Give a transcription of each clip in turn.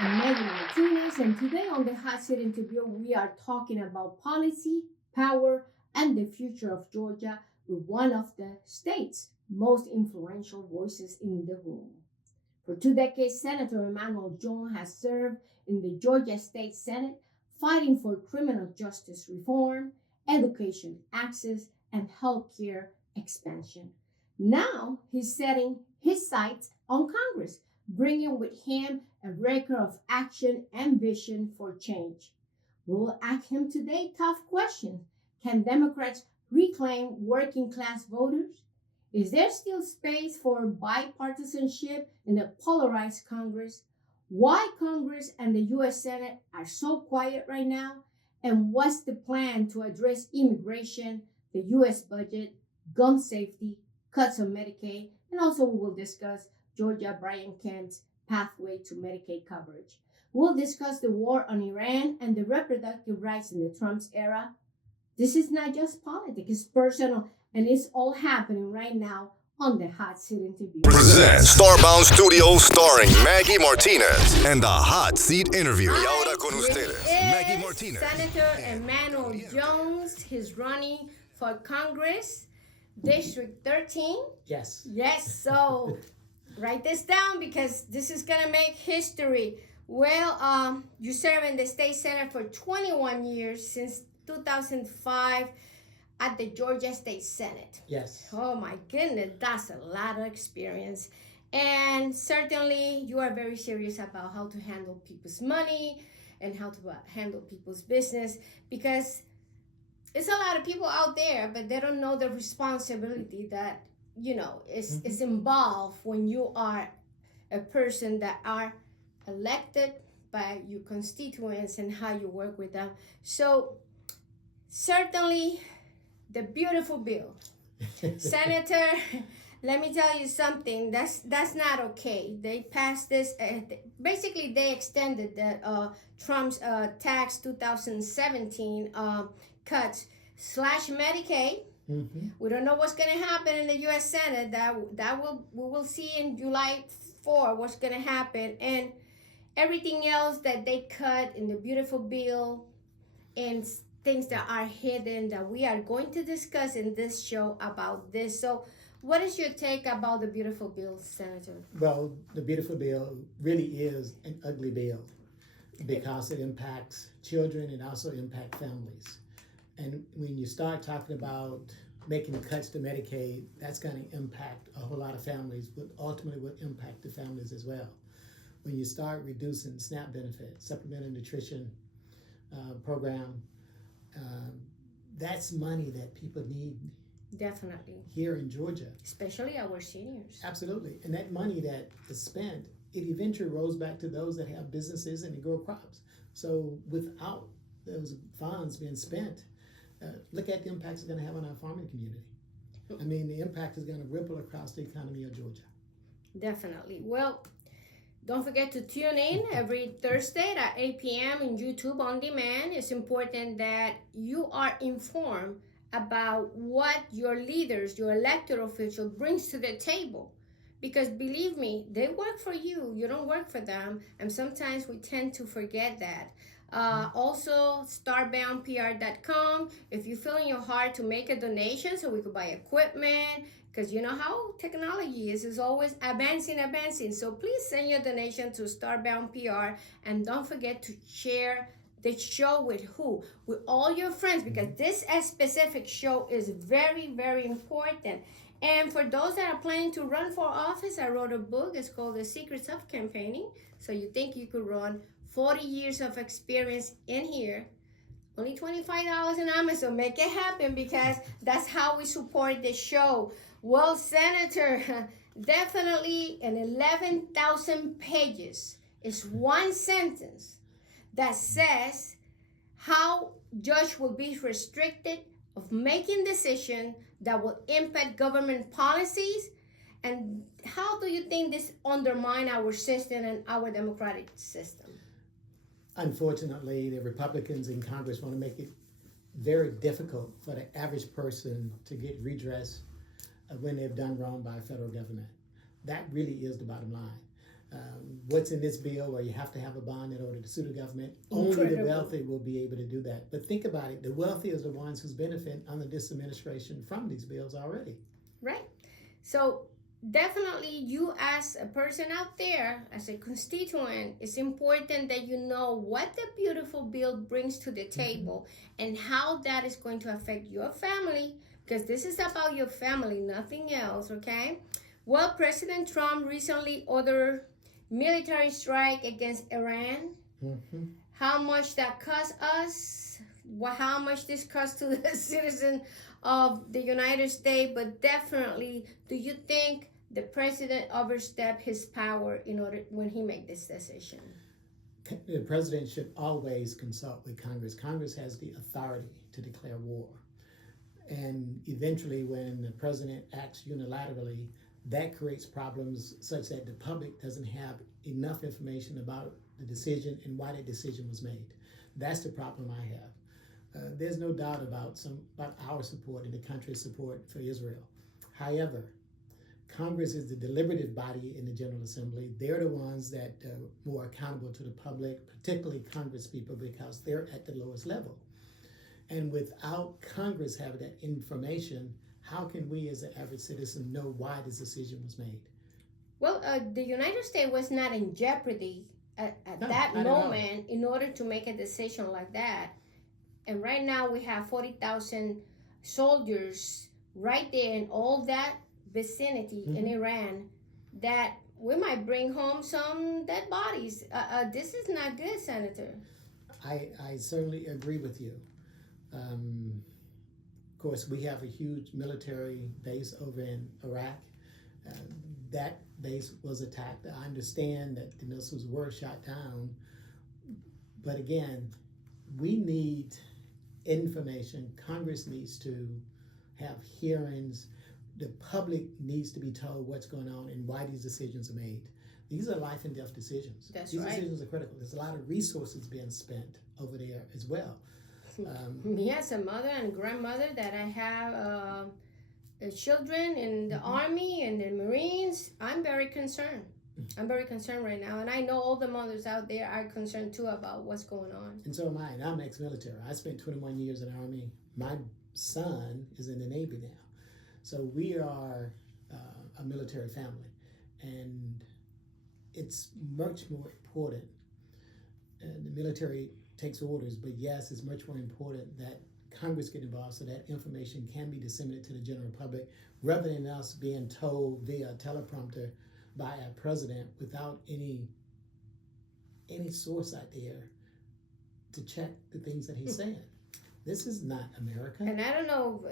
I'm Maggy Martinez, and today on the Hot Seat interview, we are talking about policy, power, and the future of Georgia with one of the state's most influential voices in the room. For 2 decades, Senator Emanuel Jones has served in the Georgia State Senate, fighting for criminal justice reform, education access, and healthcare expansion. Now he's setting his sights on Congress, bringing with him a record of action and vision for change. We'll ask him today tough questions. Can Democrats reclaim working class voters? Is there still space for bipartisanship in a polarized Congress? Why Congress and the U.S. Senate are so quiet right now? And what's the plan to address immigration, the U.S. budget, gun safety, cuts on Medicaid, and also we will discuss Georgia Brian Kemp's pathway to Medicaid coverage. We'll discuss the war on Iran and the reproductive rights in the Trump's era. This is not just politics, it's personal, and it's all happening right now on the Hot Seat interview. Present Starbound Studios starring Maggy Martinez and the Hot Seat interview. Y ahora con ustedes, Maggy Martinez. Senator Emanuel Jones. He's running for Congress, District 13. Yes. Yes, so write this down because this is going to make history. Well, you served in the state senate for 21 years, since 2005 at the Georgia State Senate. Yes. Oh my goodness, that's a lot of experience. And certainly you are very serious about how to handle people's money and how to handle people's business, because it's a lot of people out there, but they don't know the responsibility that, is involved when you are a person that are elected by your constituents and how you work with them. So certainly the beautiful bill. Senator, let me tell you something. That's not okay. They passed this. Basically, they extended the Trump's tax 2017 cuts slash Medicaid. Mm-hmm. We don't know what's going to happen in the U.S. Senate. We will see in July 4 what's going to happen, and everything else that they cut in the beautiful bill and things that are hidden that we are going to discuss in this show about this. So what is your take about the beautiful bill, Senator? Well, the beautiful bill really is an ugly bill because it impacts children and also impacts families. And when you start talking about making cuts to Medicaid, that's going to impact a whole lot of families, but ultimately will impact the families as well. When you start reducing SNAP benefits, supplemental nutrition program, that's money that people need. Definitely. Here in Georgia. Especially our seniors. Absolutely. And that money that is spent, it eventually rolls back to those that have businesses and they grow crops. So without those funds being spent, look at the impacts it's going to have on our farming community. I mean, the impact is going to ripple across the economy of Georgia. Definitely. Well, don't forget to tune in every Thursday at 8 p.m. in YouTube on demand. It's important that you are informed about what your leaders, your elected official brings to the table. Because believe me, they work for you. You don't work for them. And sometimes we tend to forget that. Also, starboundpr.com. If you feel in your heart to make a donation so we could buy equipment, because you know how technology is, it's always advancing. So please send your donation to Starbound PR, and don't forget to share the show with who? With all your friends, because this specific show is very, very important. And for those that are planning to run for office, I wrote a book. It's called The Secrets of Campaigning. So you think you could run 40 years of experience in here. Only $25 on Amazon. Make it happen, because that's how we support the show. Well, Senator, definitely in 11,000 pages is one sentence that says how judge will be restricted of making decisions that will impact government policies. And how do you think this undermine our system and our democratic system? Unfortunately, the Republicans in Congress want to make it very difficult for the average person to get redress when they've done wrong by a federal government. That really is the bottom line. What's in this bill where you have to have a bond in order to sue the government. Only the Incredible. wealthy will be able to do that. But think about it. The wealthy are the ones who's benefit under this administration from these bills already. Right. So definitely you as a person out there, as a constituent, it's important that you know what the beautiful bill brings to the table and how that is going to affect your family, because this is about your family, nothing else, okay? Well, President Trump recently ordered military strike against Iran. How much that cost us, how much this cost to the citizen of the United States, but definitely, do you think the president overstepped his power in order when he made this decision? The president should always consult with Congress. Congress has the authority to declare war. And eventually, when the president acts unilaterally, that creates problems such that the public doesn't have enough information about the decision and why the decision was made. That's the problem I have. There's no doubt about our support and the country's support for Israel. However, Congress is the deliberative body in the General Assembly. They're the ones that are more accountable to the public, particularly Congress people, because they're at the lowest level. And without Congress having that information, how can we as an average citizen know why this decision was made? Well, the United States was not in jeopardy at No, that not at all. moment in order to make a decision like that. And right now we have 40,000 soldiers right there in all that vicinity in Iran that we might bring home some dead bodies. This is not good, Senator. I certainly agree with you. Of course, we have a huge military base over in Iraq. That base was attacked. I understand that the missiles were shot down. But again, we need information. Congress needs to have hearings. The public needs to be told what's going on and why these decisions are made. These are life and death decisions. These decisions are critical. There's a lot of resources being spent over there as well. Me as a mother and grandmother that I have children in the Army and the Marines, I'm very concerned. I'm very concerned right now. And I know all the mothers out there are concerned too about what's going on. And so am I. And I'm ex-military. I spent 21 years in the Army. My son is in the Navy now. So we are a military family. And it's much more important. The military takes orders, but yes, it's much more important that Congress get involved so that information can be disseminated to the general public rather than us being told via teleprompter by our president without any source out there to check the things that he's saying. This is not America. And I don't know,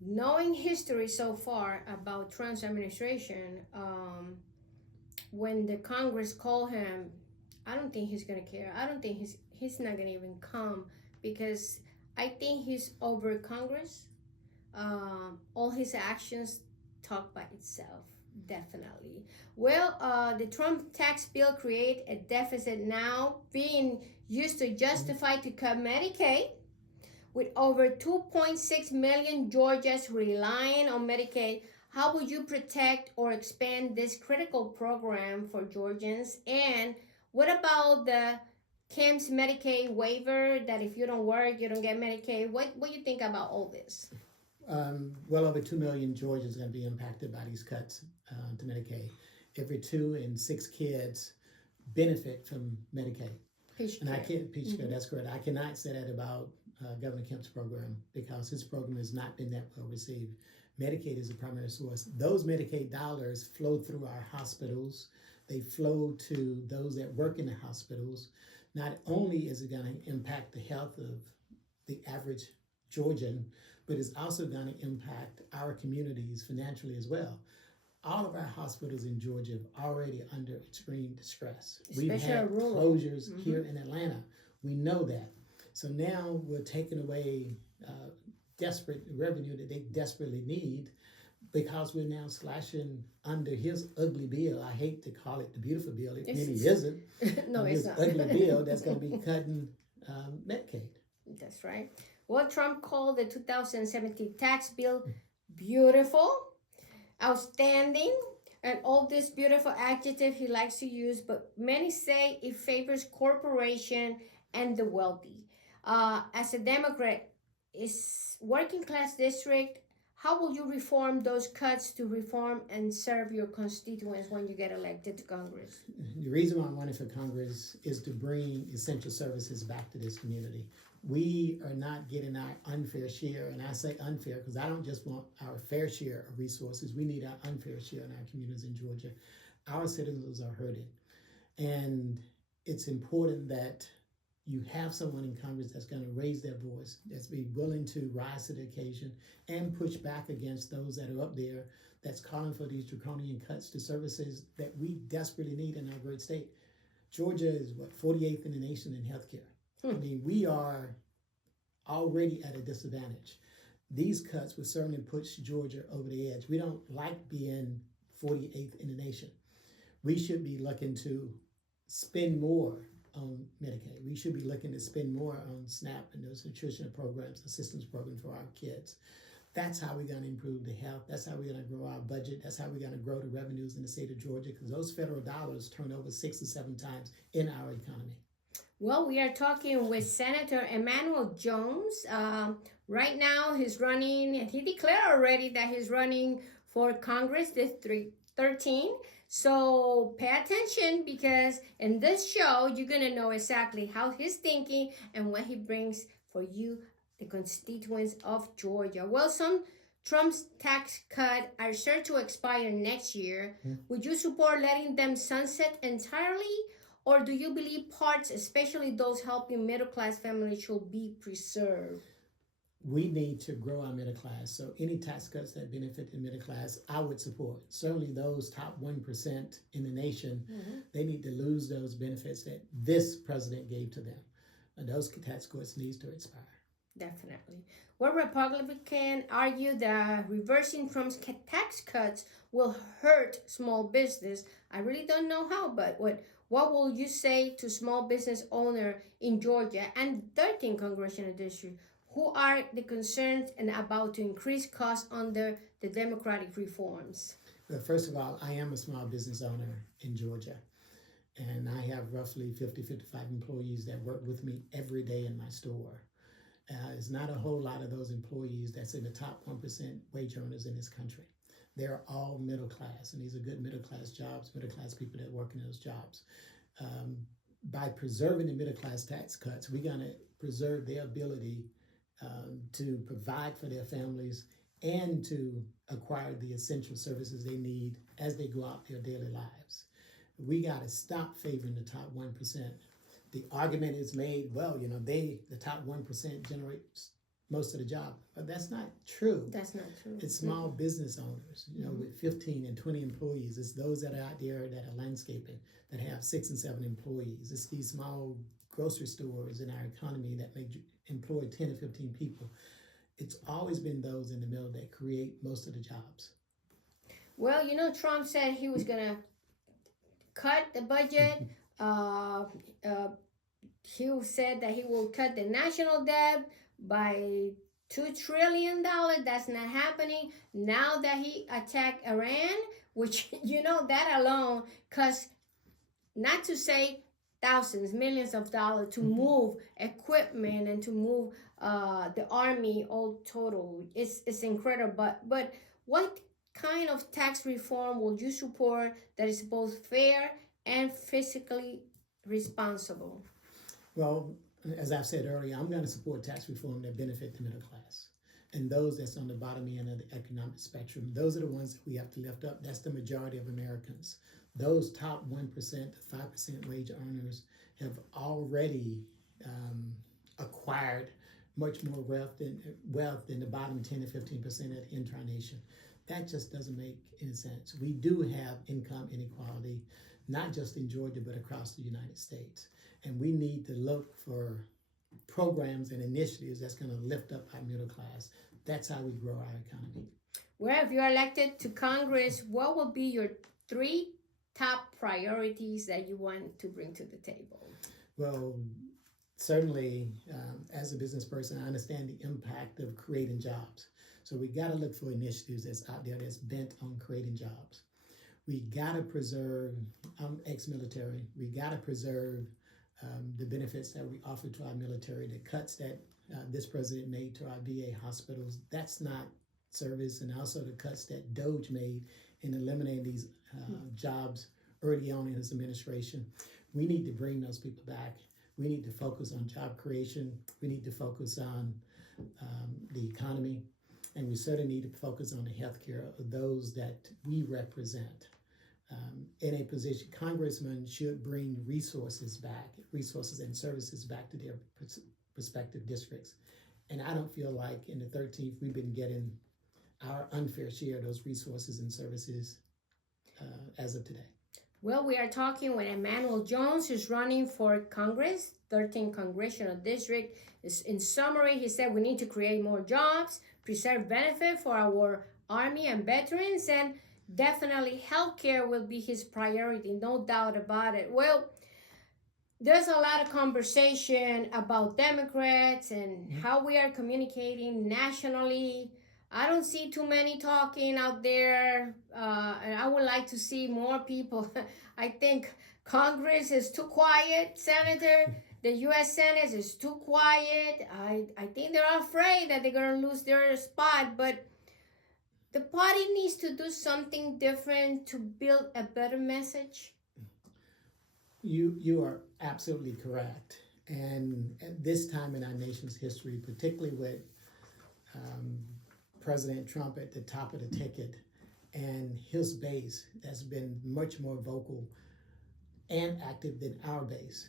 knowing history so far about Trump's administration, when the Congress called him, I don't think he's gonna care. I don't think he's not gonna even come, because I think he's over Congress. All his actions talk by itself, definitely. Well, the Trump tax bill create a deficit now being used to justify to cut Medicaid, with over 2.6 million Georgians relying on Medicaid. How would you protect or expand this critical program for Georgians? And what about the Kim's Medicaid waiver, that if you don't work, you don't get Medicaid? What do you think about all this? Well over 2 million Georgians are going to be impacted by these cuts to Medicaid. Every 2 in 6 kids benefit from Medicaid. Peach And I care. can't, Peach Care, that's correct. I cannot say that about Governor Kemp's program because his program has not been that well received. Medicaid is the primary source. Those Medicaid dollars flow through our hospitals. They flow to those that work in the hospitals. Not only is it going to impact the health of the average Georgian, but it's also going to impact our communities financially as well. All of our hospitals in Georgia are already under extreme distress. We've had closures here in Atlanta. We know that. So now we're taking away desperate revenue that they desperately need because we're now slashing under his ugly bill. I hate to call it the beautiful bill. It really isn't. No, it's not. Ugly bill that's going to be cutting Medicaid. That's right. Well, Trump called the 2017 tax bill beautiful, outstanding, and all this beautiful adjective he likes to use, but many say it favors corporation and the wealthy. As a Democrat, is working class district, how will you reform those cuts to reform and serve your constituents when you get elected to Congress? The reason why I'm running for Congress is to bring essential services back to this community. We are not getting our unfair share, and I say unfair because I don't just want our fair share of resources. We need our unfair share in our communities in Georgia. Our citizens are hurting, and it's important that you have someone in Congress that's going to raise their voice, that's be willing to rise to the occasion and push back against those that are up there that's calling for these draconian cuts to services that we desperately need in our great state. Georgia is 48th in the nation in healthcare. I mean, we are already at a disadvantage. These cuts will certainly push Georgia over the edge. We don't like being 48th in the nation. We should be looking to spend more on Medicaid. We should be looking to spend more on SNAP and those nutritional programs, assistance programs for our kids. That's how we're going to improve the health. That's how we're going to grow our budget. That's how we're going to grow the revenues in the state of Georgia, because those federal dollars turn over 6 or 7 times in our economy. Well, we are talking with Senator Emanuel Jones. Right now, he's running, and he declared already that he's running for Congress District 13. So pay attention, because in this show, you're going to know exactly how he's thinking and what he brings for you, the constituents of Georgia. Well, some Trump's tax cut are sure to expire next year. Would you support letting them sunset entirely? Or do you believe parts, especially those helping middle-class families, should be preserved? We need to grow our middle class. So any tax cuts that benefit the middle class, I would support. Certainly those top 1% in the nation, they need to lose those benefits that this president gave to them. And those tax cuts needs to expire. Definitely. Well, Republicans argue that reversing Trump's tax cuts will hurt small business. I really don't know how, but what will you say to small business owner in Georgia and 13 Congressional District who are the concerned and about to increase costs under the Democratic reforms? Well, first of all, I am a small business owner in Georgia, and I have roughly 55 employees that work with me every day in my store. It's not a whole lot of those employees that's in the top 1% wage earners in this country. They're all middle class, and these are good middle class jobs, middle class people that work in those jobs. By preserving the middle class tax cuts, we're going to preserve their ability to provide for their families and to acquire the essential services they need as they go out their daily lives. We got to stop favoring the top 1%. The argument is made, well, the top 1% generates most of the job. But that's not true. That's not true. It's small business owners, with 15 and 20 employees. It's those that are out there that are landscaping, that have 6 and 7 employees. It's these small grocery stores in our economy that may employ 10 or 15 people. It's always been those in the middle that create most of the jobs. Well, Trump said he was going to cut the budget. He said that he will cut the national debt by $2 trillion. That's not happening. Now that he attacked Iran, which, that alone costs, not to say thousands, millions of dollars to move equipment and to move the army all total. It's incredible. But what kind of tax reform will you support that is both fair and fiscally responsible? Well, as I've said earlier, I'm going to support tax reform that benefit the middle class and those that's on the bottom end of the economic spectrum. Those are the ones that we have to lift up. That's the majority of Americans. Those top 1%, 5% wage earners have already acquired much more wealth than the bottom 10 to 15% of the entire nation. That just doesn't make any sense. We do have income inequality, not just in Georgia, but across the United States. And we need to look for programs and initiatives that's going to lift up our middle class. That's how we grow our economy. Well, if you're elected to Congress, what will be your 3 top priorities that you want to bring to the table? Well, certainly, as a business person, I understand the impact of creating jobs. So we got to look for initiatives that's out there that's bent on creating jobs. we gotta preserve, I'm ex-military, we gotta preserve the benefits that we offer to our military, the cuts that this president made to our VA hospitals. That's not service, and also the cuts that Doge made in eliminating these jobs early on in his administration. We need to bring those people back. We need to focus on job creation. We need to focus on the economy, and we certainly need to focus on the health care of those that we represent. In a position, congressmen should bring resources and services back to their respective districts. And I don't feel like in the 13th we've been getting our unfair share of those resources and services as of today. Well, we are talking with Emanuel Jones, who's running for Congress, 13th Congressional District. In summary, he said we need to create more jobs, preserve benefit for our Army and veterans, and definitely healthcare will be his priority, no doubt about it. Well, there's a lot of conversation about Democrats and how we are communicating nationally. I don't see too many talking out there, and I would like to see more people. I think Congress is too quiet, Senator. The U.S. Senate is too quiet. I think they're afraid that they're going to lose their spot, but the party needs to do something different to build a better message. You are absolutely correct. And at this time in our nation's history, particularly with President Trump at the top of the ticket and his base has been much more vocal and active than our base,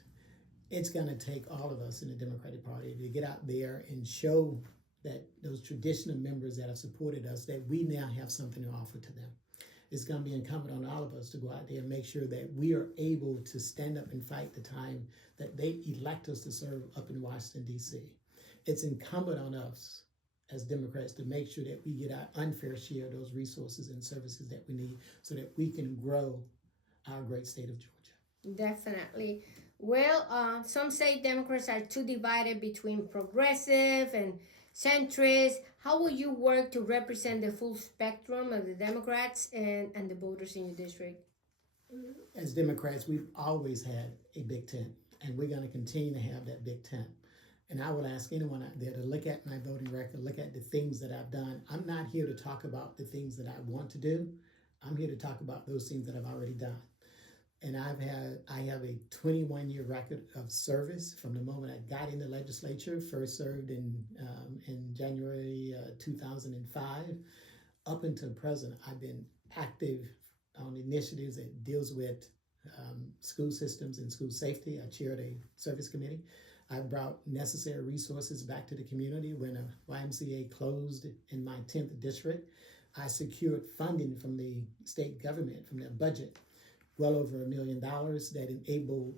it's going to take all of us in the Democratic Party to get out there and show that those traditional members that have supported us, that we now have something to offer to them. It's going to be incumbent on all of us to go out there and make sure that we are able to stand up and fight the time that they elect us to serve up in Washington, D.C. It's incumbent on us as Democrats to make sure that we get our unfair share of those resources and services that we need so that we can grow our great state of Georgia. Definitely. Well, some say Democrats are too divided between progressive and centrist. How will you work to represent the full spectrum of the Democrats and the voters in your district? As Democrats, we've always had a big tent, and we're going to continue to have that big tent. And I will ask anyone out there to look at my voting record, look at the things that I've done. I'm not here to talk about the things that I want to do. I'm here to talk about those things that I've already done. And I have a 21-year record of service from the moment I got in the legislature, first served in January 2005, up until present. I've been active on initiatives that deals with school systems and school safety. I chaired a service committee. I brought necessary resources back to the community when a YMCA closed in my 10th district. I secured funding from the state government, from their budget, well over $1 million that enabled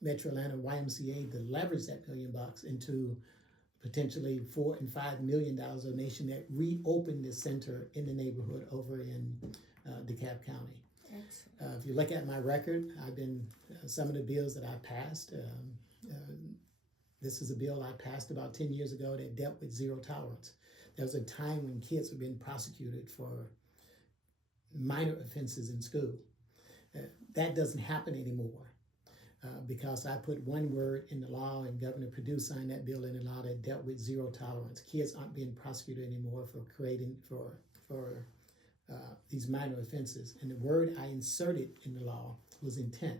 Metro Atlanta YMCA to leverage that $1 million into potentially $4 and $5 million donation that reopened the center in the neighborhood over in DeKalb County. If you look at my record, I've been some of the bills that I passed. This is a bill I passed about 10 years ago that dealt with zero tolerance. There was a time when kids were being prosecuted for minor offenses in school. That doesn't happen anymore because I put one word in the law, and Governor Perdue signed that bill into law that dealt with zero tolerance. Kids aren't being prosecuted anymore for these minor offenses. And the word I inserted in the law was intent.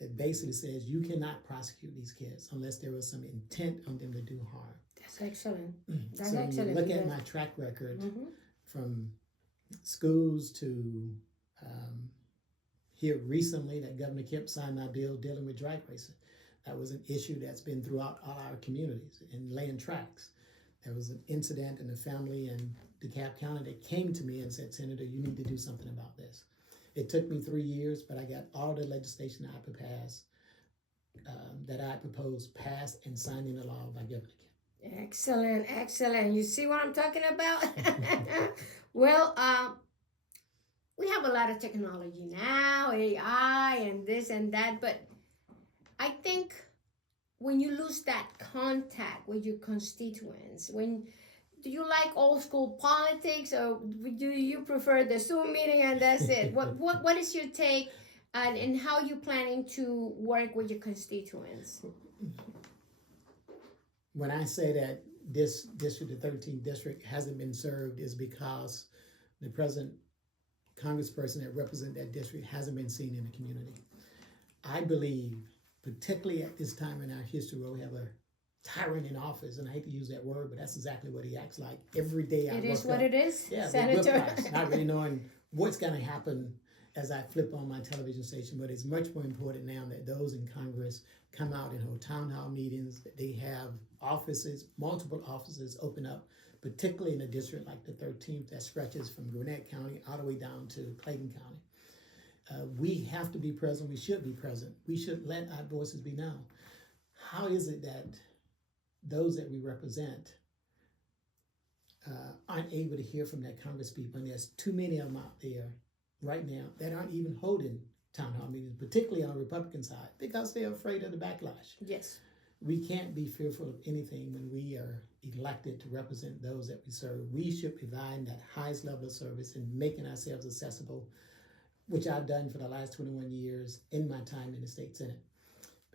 It basically says you cannot prosecute these kids unless there was some intent on them to do harm. That's excellent. That's so excellent. When you look at my track record from schools to here recently that Governor Kemp signed my bill dealing with drag racing. That was an issue that's been throughout all our communities and laying tracks. There was an incident in a family in DeKalb County that came to me and said, Senator, you need to do something about this. It took me 3 years, but I got all the legislation that I proposed passed and signed into law by Governor Kemp. Excellent, excellent. You see what I'm talking about? Well, we have a lot of technology now, AI and this and that, but I think when you lose that contact with your constituents, when you like old school politics, or do you prefer the Zoom meeting and that's it? What is your take, and how you planning to work with your constituents? When I say that this district, the 13th district, hasn't been served, is because the present congressperson that represents that district hasn't been seen in the community. I believe, particularly at this time in our history where we have a tyrant in office, and I hate to use that word, but that's exactly what he acts like every day. It is what it is, yeah, Senator. Not really knowing what's going to happen as I flip on my television station, but it's much more important now that those in Congress come out and hold town hall meetings, that they have offices, multiple offices open up, particularly in a district like the 13th that stretches from Gwinnett County all the way down to Clayton County. We have to be present. We should be present. We should let our voices be known. How is it that those that we represent aren't able to hear from their congresspeople? And there's too many of them out there right now that aren't even holding town hall meetings, particularly on the Republican side, because they're afraid of the backlash. Yes. We can't be fearful of anything when we are elected to represent those that we serve. We should provide that highest level of service and making ourselves accessible, which I've done for the last 21 years in my time in the state Senate.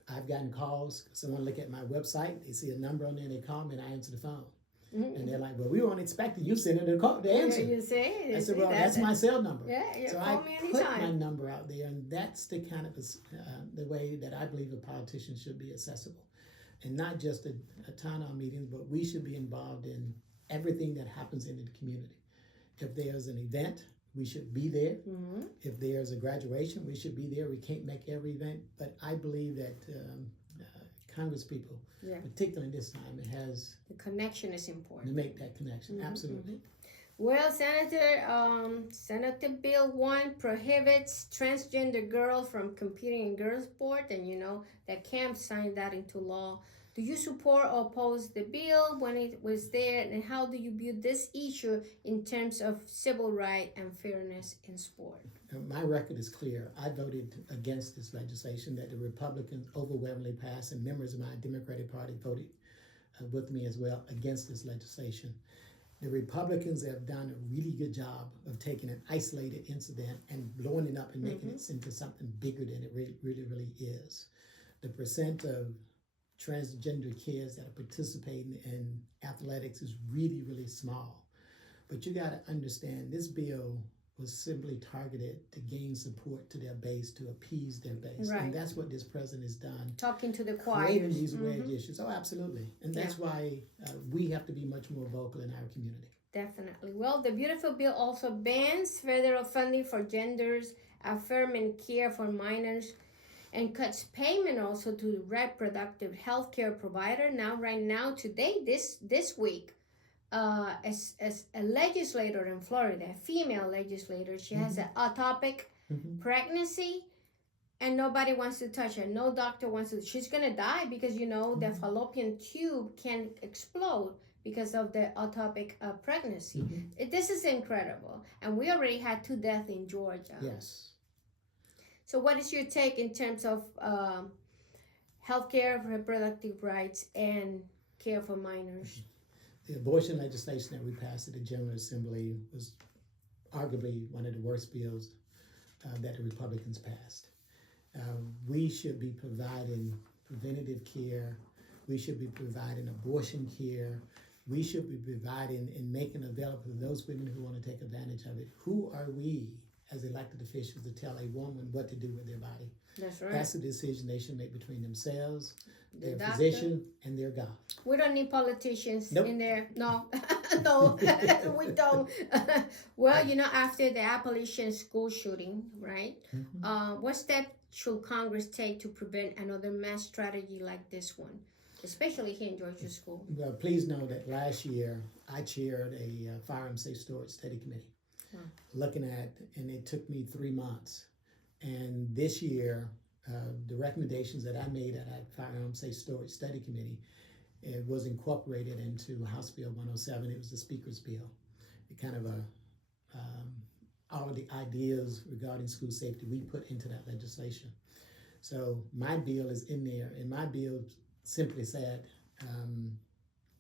I've gotten calls. Someone look at my website, they see a number on there, and they call me, and I answer the phone. Mm-hmm. And they're like, "Well, we weren't expecting you, Senator, to answer." You say, I said, "Well, that's my cell number." Yeah, so call me anytime. I put my number out there, and that's the kind of the way that I believe a politician should be accessible, and not just a town hall meetings, but we should be involved in everything that happens in the community. If there's an event, we should be there. Mm-hmm. If there's a graduation, we should be there. We can't make every event, but I believe that congresspeople, particularly this time, it has the connection is important to make that connection. Mm-hmm. Absolutely. Mm-hmm. Well, Senator, Senator Bill 1 prohibits transgender girls from competing in girls' sport, and you know that Camp signed that into law. Do you support or oppose the bill when it was there, and how do you view this issue in terms of civil rights and fairness in sport? My record is clear. I voted against this legislation that the Republicans overwhelmingly passed, and members of my Democratic Party voted with me as well against this legislation. The Republicans have done a really good job of taking an isolated incident and blowing it up and making it into something bigger than it really is. The percent of transgender kids that are participating in athletics is really small. But you got to understand, this bill was simply targeted to gain support to their base, to appease their base. Right. And that's what this president has done. Talking to the choirs. Creating these wedge issues. Oh, absolutely. And that's why we have to be much more vocal in our community. Definitely. Well, the beautiful bill also bans federal funding for genders affirming care for minors, and cuts payment also to reproductive health care provider. Right now, today, this week, as a legislator in Florida, a female legislator, she has an ectopic pregnancy, and nobody wants to touch her. No doctor wants to. She's gonna die because the fallopian tube can explode because of the ectopic pregnancy. This is incredible, and we already had 2 deaths in Georgia. Yes. So what is your take in terms of healthcare, reproductive rights, and care for minors? The abortion legislation that we passed at the General Assembly was arguably one of the worst bills that the Republicans passed. We should be providing preventative care. We should be providing abortion care. We should be providing and making available to those women who want to take advantage of it. Who are we as elected officials to tell a woman what to do with their body? That's right. That's a decision they should make between themselves, their physician, and their God. We don't need politicians in there. No, no, we don't. Well, after the Appalachian school shooting, right? What step should Congress take to prevent another mass tragedy like this one, especially here in Georgia School? Well, please know that last year I chaired a firearm safe storage study committee. Looking at, and it took me 3 months. And this year, the recommendations that I made at that Firearm Safe Storage Study Committee, it was incorporated into House Bill 107. It was the Speaker's bill. It kind of all of the ideas regarding school safety we put into that legislation. So my bill is in there, and my bill simply said,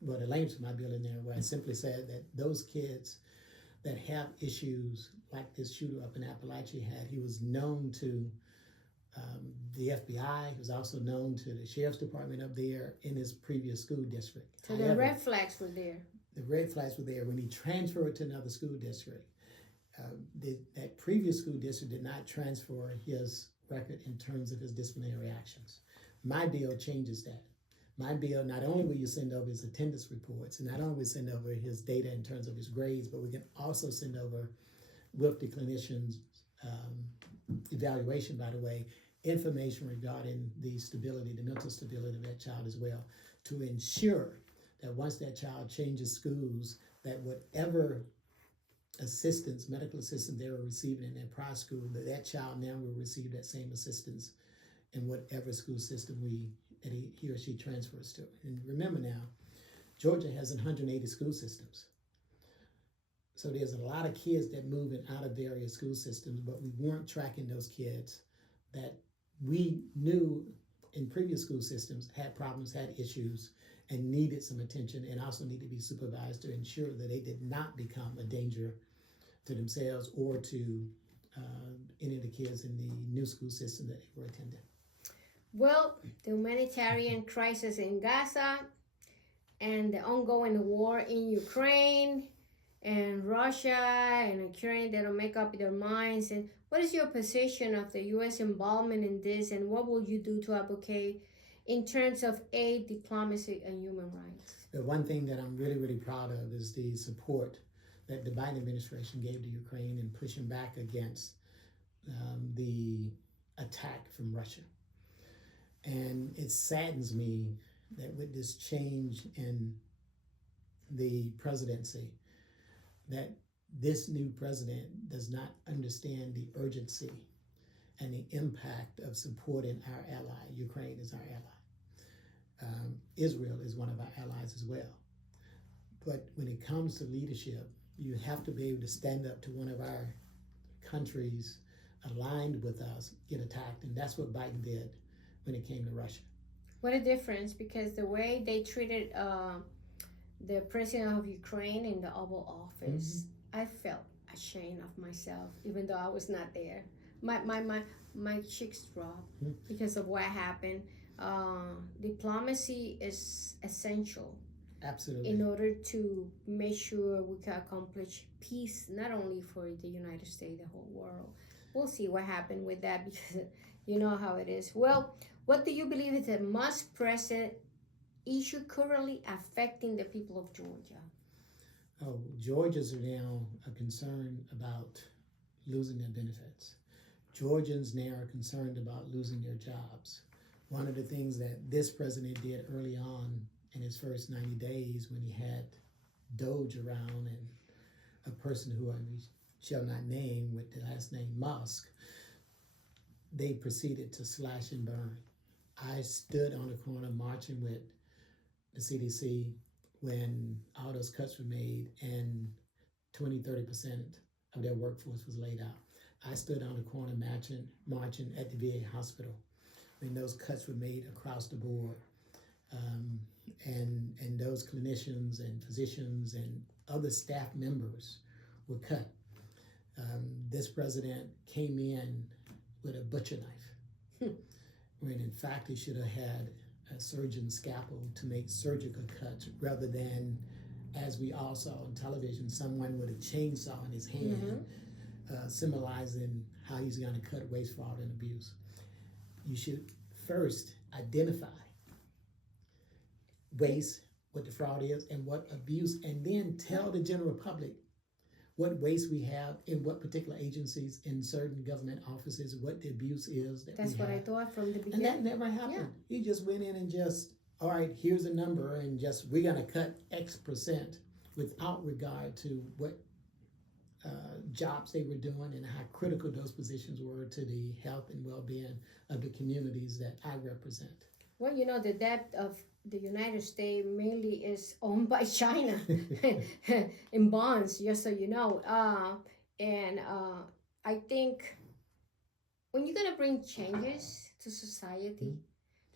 well, the language of my bill in there where I simply said that those kids that have issues like this shooter up in Appalachia had, he was known to the FBI. He was also known to the sheriff's department up there in his previous school district. So the red flags were there. The red flags were there. When he transferred to another school district, that previous school district did not transfer his record in terms of his disciplinary actions. My bill changes that. My bill, not only will you send over his attendance reports, and not only will we send over his data in terms of his grades, but we can also send over, with the clinician's evaluation, by the way, information regarding the stability, the mental stability of that child as well, to ensure that once that child changes schools, that whatever assistance, medical assistance they were receiving in their prior school, that child now will receive that same assistance in whatever school system that he or she transfers to. And remember now, Georgia has 180 school systems. So there's a lot of kids that move in out of various school systems, but we weren't tracking those kids that we knew in previous school systems had problems, had issues, and needed some attention, and also need to be supervised to ensure that they did not become a danger to themselves or to any of the kids in the new school system that they were attending. Well, the humanitarian crisis in Gaza and the ongoing war in Ukraine and Russia and Ukraine, they don't make up their minds. And what is your position of the U.S. involvement in this, and what will you do to advocate in terms of aid, diplomacy, and human rights? The one thing that I'm really, really proud of is the support that the Biden administration gave to Ukraine in pushing back against the attack from Russia. And it saddens me that with this change in the presidency, that this new president does not understand the urgency and the impact of supporting our ally. Ukraine is our ally. Israel is one of our allies as well. But when it comes to leadership, you have to be able to stand up to one of our countries aligned with us, get attacked, and that's what Biden did when it came to Russia. What a difference, because the way they treated the president of Ukraine in the Oval Office, I felt ashamed of myself, even though I was not there. My cheeks dropped because of what happened. Diplomacy is essential. Absolutely. In order to make sure we can accomplish peace, not only for the United States, the whole world. We'll see what happened with that, because you know how it is. Well, what do you believe is the most pressing issue currently affecting the people of Georgia? Oh, Georgians are now concerned about losing their benefits. Georgians now are concerned about losing their jobs. One of the things that this president did early on in his first 90 days, when he had Doge around and a person who I shall not name with the last name Musk, they proceeded to slash and burn. I stood on the corner marching with the CDC when all those cuts were made and 20-30% of their workforce was laid out. I stood on the corner marching at the VA hospital when those cuts were made across the board. And those clinicians and physicians and other staff members were cut. This president came in with a butcher knife, when in fact he should have had a surgeon's scalpel to make surgical cuts, rather than, as we all saw on television, someone with a chainsaw in his hand, symbolizing how he's going to cut waste, fraud, and abuse. You should first identify waste, what the fraud is, and what abuse, and then tell the general public what waste we have in what particular agencies, in certain government offices, what the abuse is that That's we what have. I thought from the beginning. And that never happened. He just went in and just, all right, here's a number, and just, we're going to cut X% without regard to what jobs they were doing and how critical those positions were to the health and well-being of the communities that I represent. Well, you know, the debt of the United States mainly is owned by China in bonds, just so you know. I think when you're going to bring changes to society,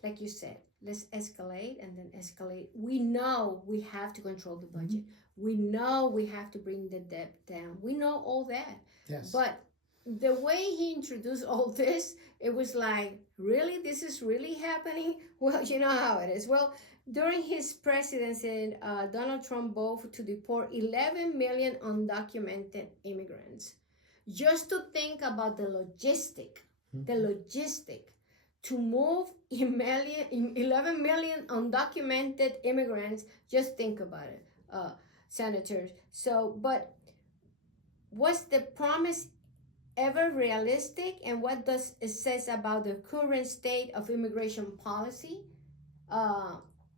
like you said, let's escalate and then escalate. We know we have to control the budget. We know we have to bring the debt down. We know all that. Yes. But the way he introduced all this, it was like, really? This is really happening? Well, you know how it is. Well, during his presidency, Donald Trump voted to deport 11 million undocumented immigrants. Just to think about the logistic to move 11 million undocumented immigrants, just think about it, senators. So, but was the promise ever realistic, and what does it says about the current state of immigration policy?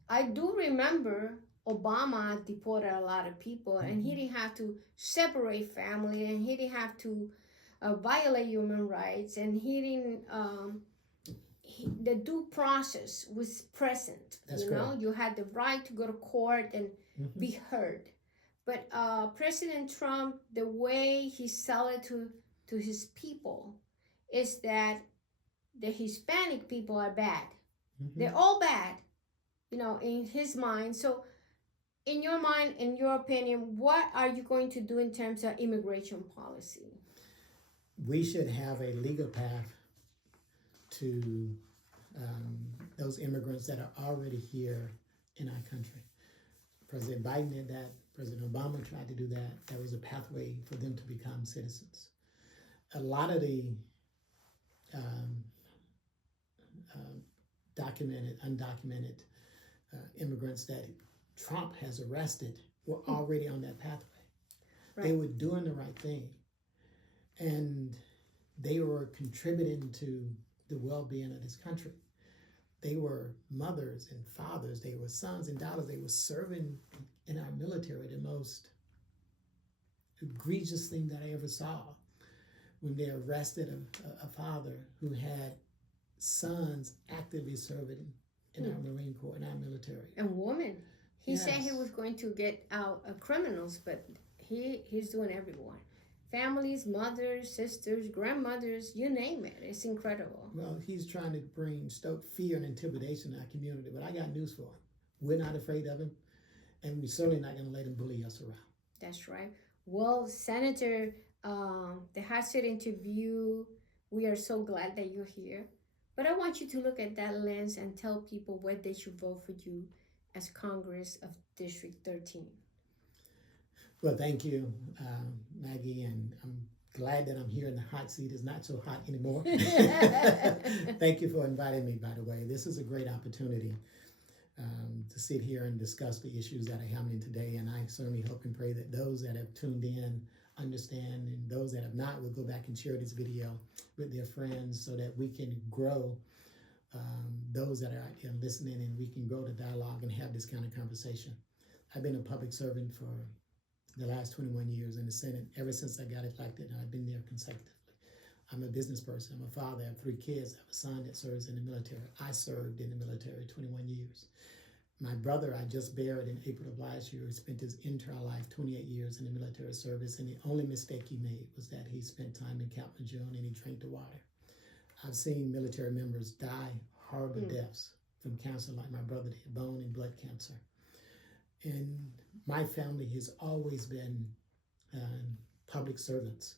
I do remember Obama deported a lot of people, and he didn't have to separate family, and he didn't have to violate human rights, and he didn't. The due process was present. That's you correct. know, you had the right to go to court and be heard. But President Trump, the way he sold it to his people is that the Hispanic people are bad. They're all bad, you know, in his mind. So in your mind, in your opinion, what are you going to do in terms of immigration policy? We should have a legal path to those immigrants that are already here in our country. President Biden did that. President Obama tried to do that. There was a pathway for them to become citizens. A lot of the documented, undocumented immigrants that Trump has arrested were already on that pathway. Right. They were doing the right thing. And they were contributing to the well-being of this country. They were mothers and fathers. They were sons and daughters. They were serving in our military, the most egregious thing that I ever saw, when they arrested a father who had sons actively serving in our Marine Corps, in our military. And women. He Yes. said he was going to get out criminals, but he's doing everyone. Families, mothers, sisters, grandmothers, you name it. It's incredible. Well, he's trying to stoke fear and intimidation in our community, but I got news for him. We're not afraid of him, and we're certainly not going to let him bully us around. That's right. Well, Senator, the hot seat interview, we are so glad that you're here. But I want you to look at that lens and tell people where they should vote for you as Congress of District 13. Well, thank you, Maggie, and I'm glad that I'm here in the hot seat. It's not so hot anymore. Thank you for inviting me, by the way. This is a great opportunity to sit here and discuss the issues that are happening today, and I certainly hope and pray that those that have tuned in understand, and those that have not will go back and share this video with their friends so that we can grow those that are out here listening, and we can grow the dialogue and have this kind of conversation. I've been a public servant for the last 21 years in the Senate, ever since I got elected, and I've been there consecutively. I'm a business person. I'm a father. I have 3 kids. I have a son that serves in the military. I served in the military 21 years. My brother, I just buried in April of last year. He spent his entire life, 28 years in the military service, and the only mistake he made was that he spent time in Camp Lejeune and he drank the water. I've seen military members die horrible deaths from cancer, like my brother did, bone and blood cancer. And my family has always been public servants.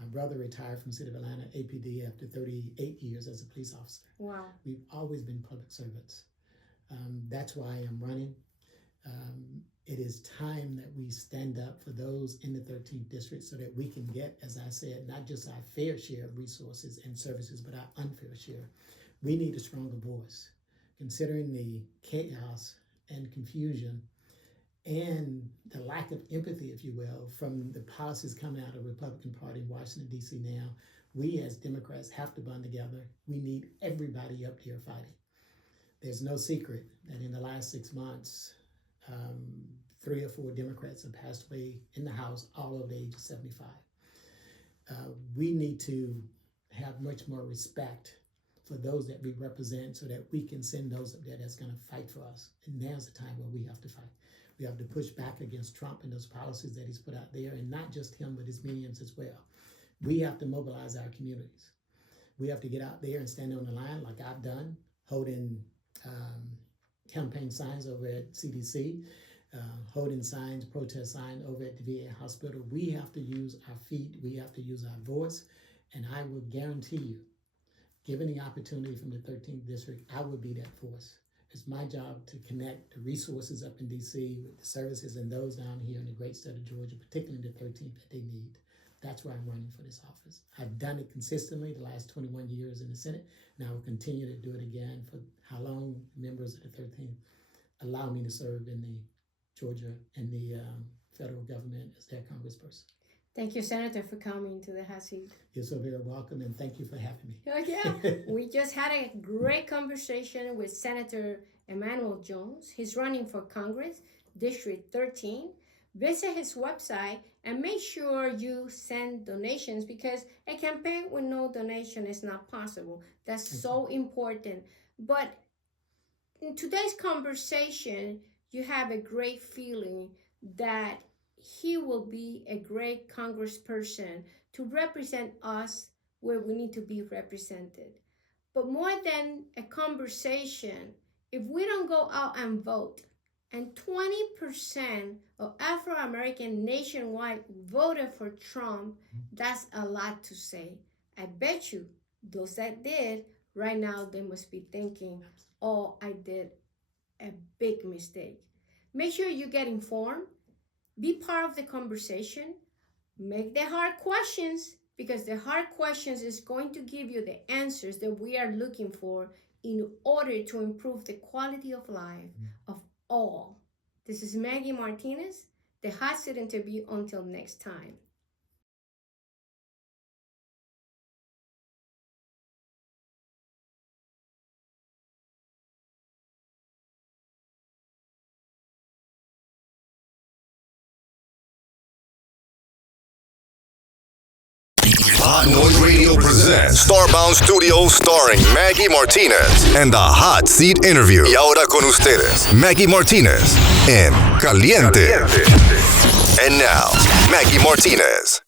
My brother retired from the city of Atlanta, APD, after 38 years as a police officer. Wow. We've always been public servants. That's why I'm running. It is time that we stand up for those in the 13th district so that we can get, as I said, not just our fair share of resources and services, but our unfair share. We need a stronger voice. Considering the chaos and confusion and the lack of empathy, if you will, from the policies coming out of the Republican Party in Washington, D.C. now, we as Democrats have to band together. We need everybody up here fighting. There's no secret that in the last 6 months, 3 or 4 Democrats have passed away in the House, all over the age of 75. We need to have much more respect for those that we represent so that we can send those up there that's going to fight for us. And now's the time where we have to fight. We have to push back against Trump and those policies that he's put out there, and not just him, but his minions as well. We have to mobilize our communities. We have to get out there and stand on the line like I've done, holding campaign signs over at CDC, holding signs, protest signs over at the VA hospital. We have to use our feet, we have to use our voice, and I will guarantee you, given the opportunity from the 13th district, I would be that force. It's my job to connect the resources up in DC with the services and those down here in the great state of Georgia, particularly the 13th, that they need. That's why I'm running for this office. I've done it consistently the last 21 years in the Senate, and I will continue to do it again for how long members of the 13th allow me to serve in the Georgia and the federal government as their congressperson. Thank you, Senator, for coming to the hot seat. You're so very welcome, and thank you for having me. Oh, yeah. We just had a great conversation with Senator Emanuel Jones. He's running for Congress, District 13. Visit his website and make sure you send donations, because a campaign with no donation is not possible. That's so important. But in today's conversation, you have a great feeling that he will be a great congressperson to represent us where we need to be represented. But more than a conversation, if we don't go out and vote, and 20% of Afro-American nationwide voted for Trump, that's a lot to say. I bet you those that did, right now they must be thinking, oh, I did a big mistake. Make sure you get informed. Be part of the conversation. Make the hard questions, because the hard questions is going to give you the answers that we are looking for in order to improve the quality of life of all. This is Maggy Martinez, the Hot Seat Interview. Until next time. Hot Noise Radio presents Starbound Studios starring Maggy Martinez and the Hot Seat Interview. Y ahora con ustedes, Maggy Martinez en Caliente. And now, Maggy Martinez.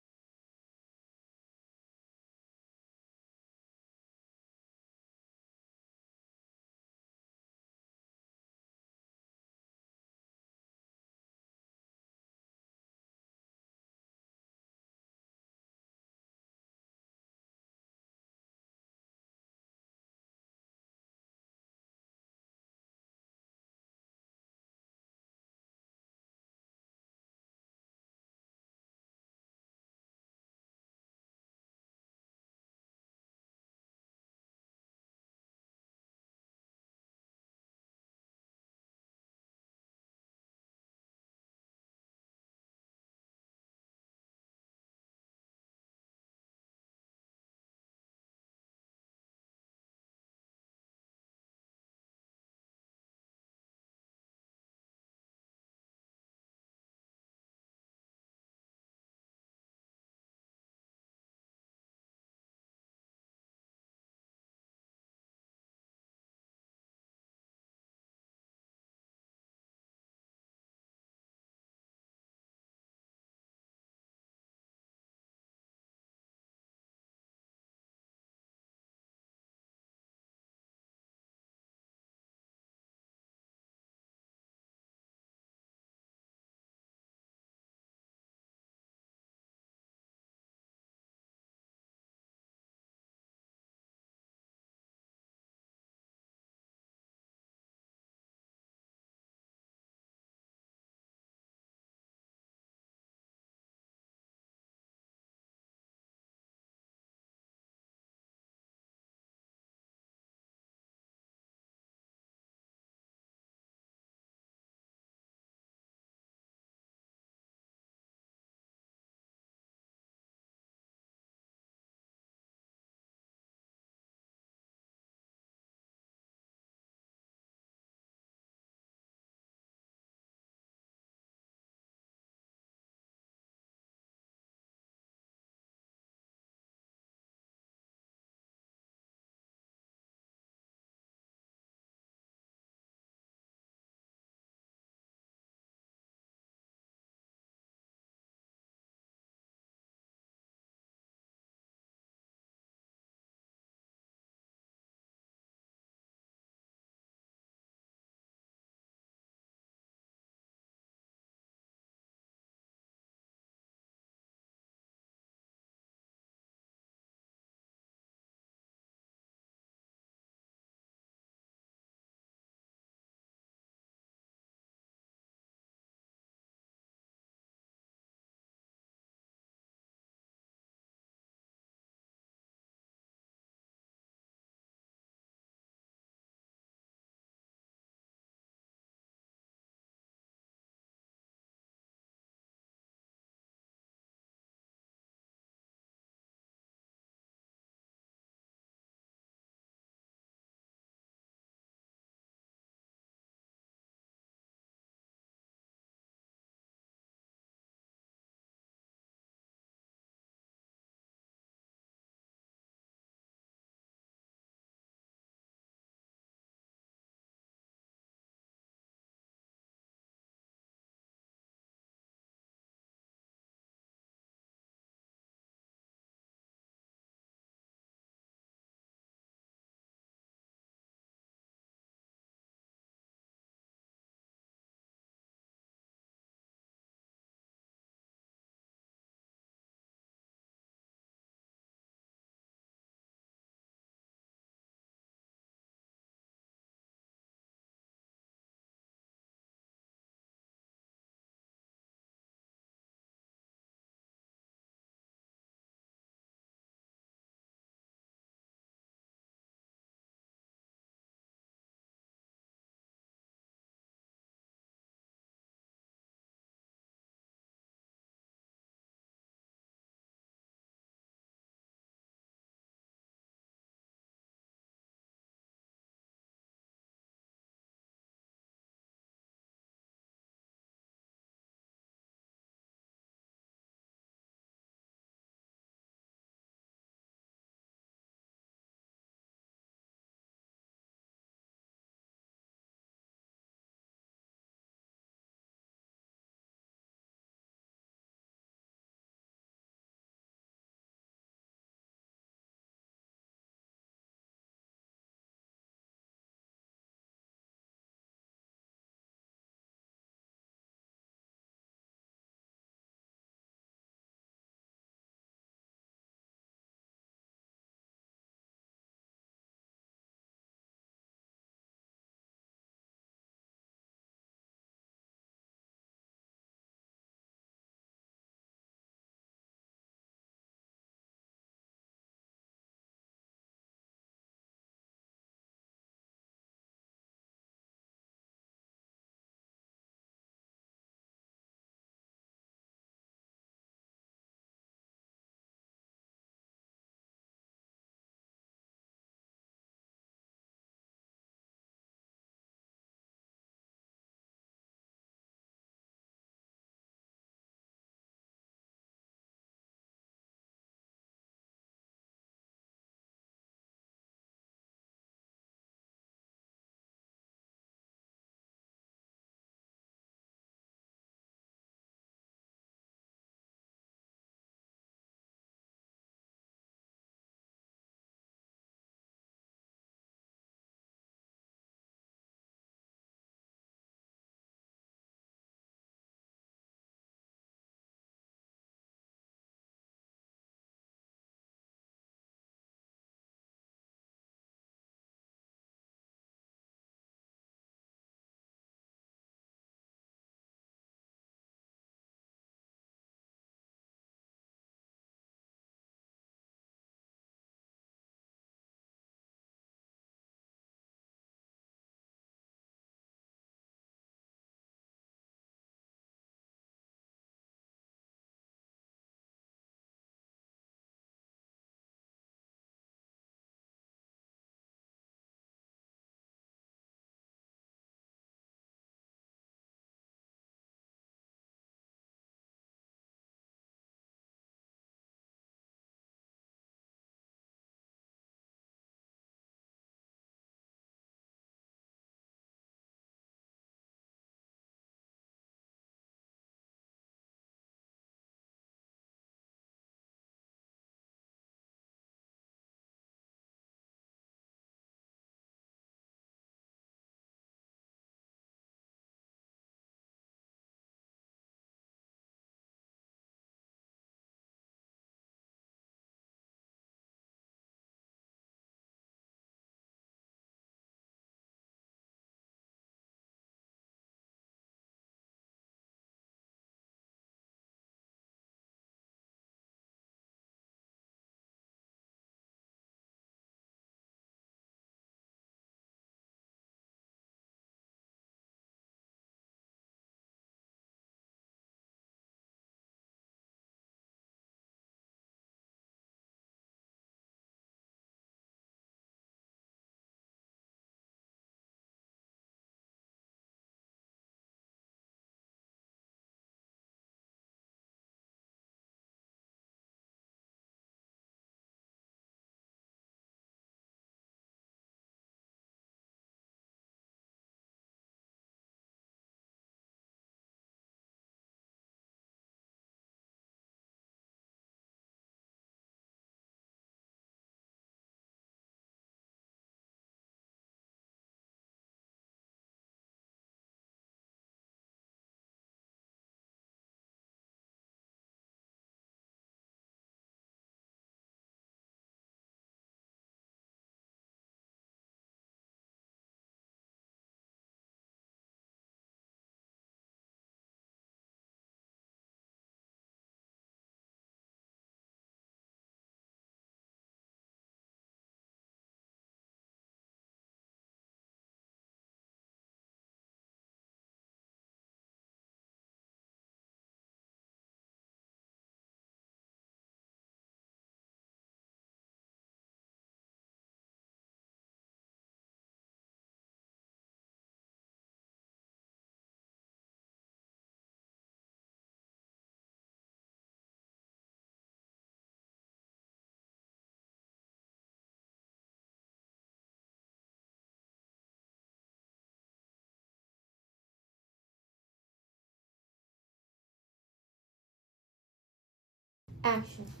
Action.